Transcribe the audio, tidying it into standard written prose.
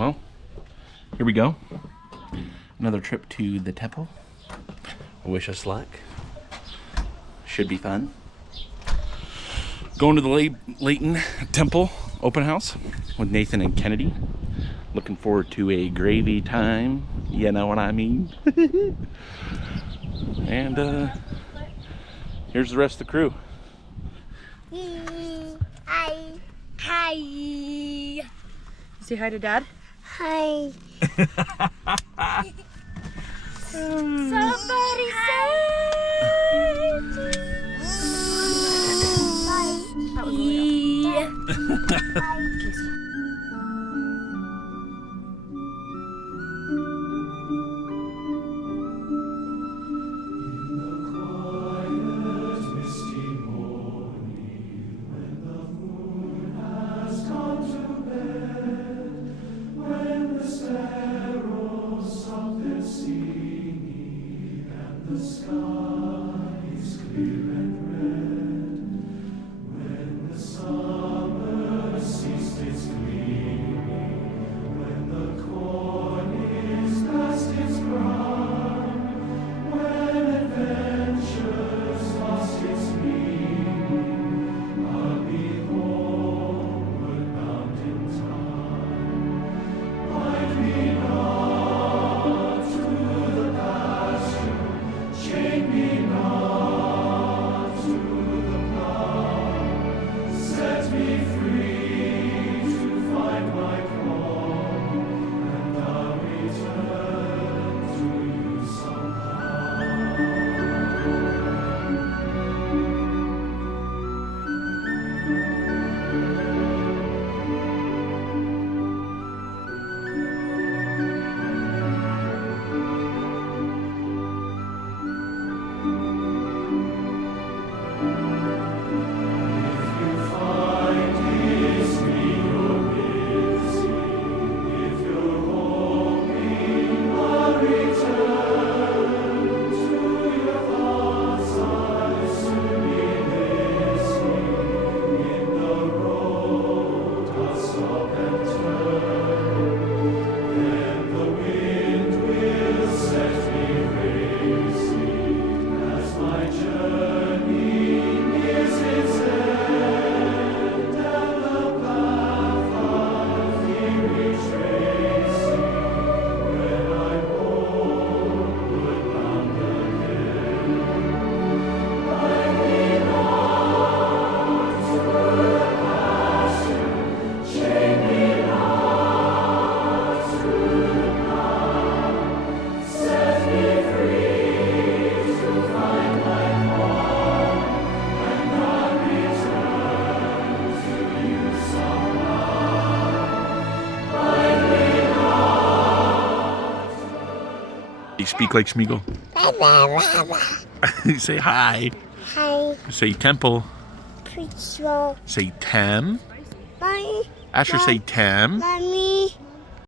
well, here we go. Another trip to the temple. Wish us luck. Should be fun. Going to the Layton Temple open house with Nathan and Kennedy. Looking forward to a gravy time. You know what I mean? And here's the rest of the crew. Hi. Hi. Say hi to Dad. Hi. Somebody say That was Leo. You speak like Smeagol. Say hi. Hi. Say temple. Preach well. Say tem. Mommy. Asher, say tem. Mommy.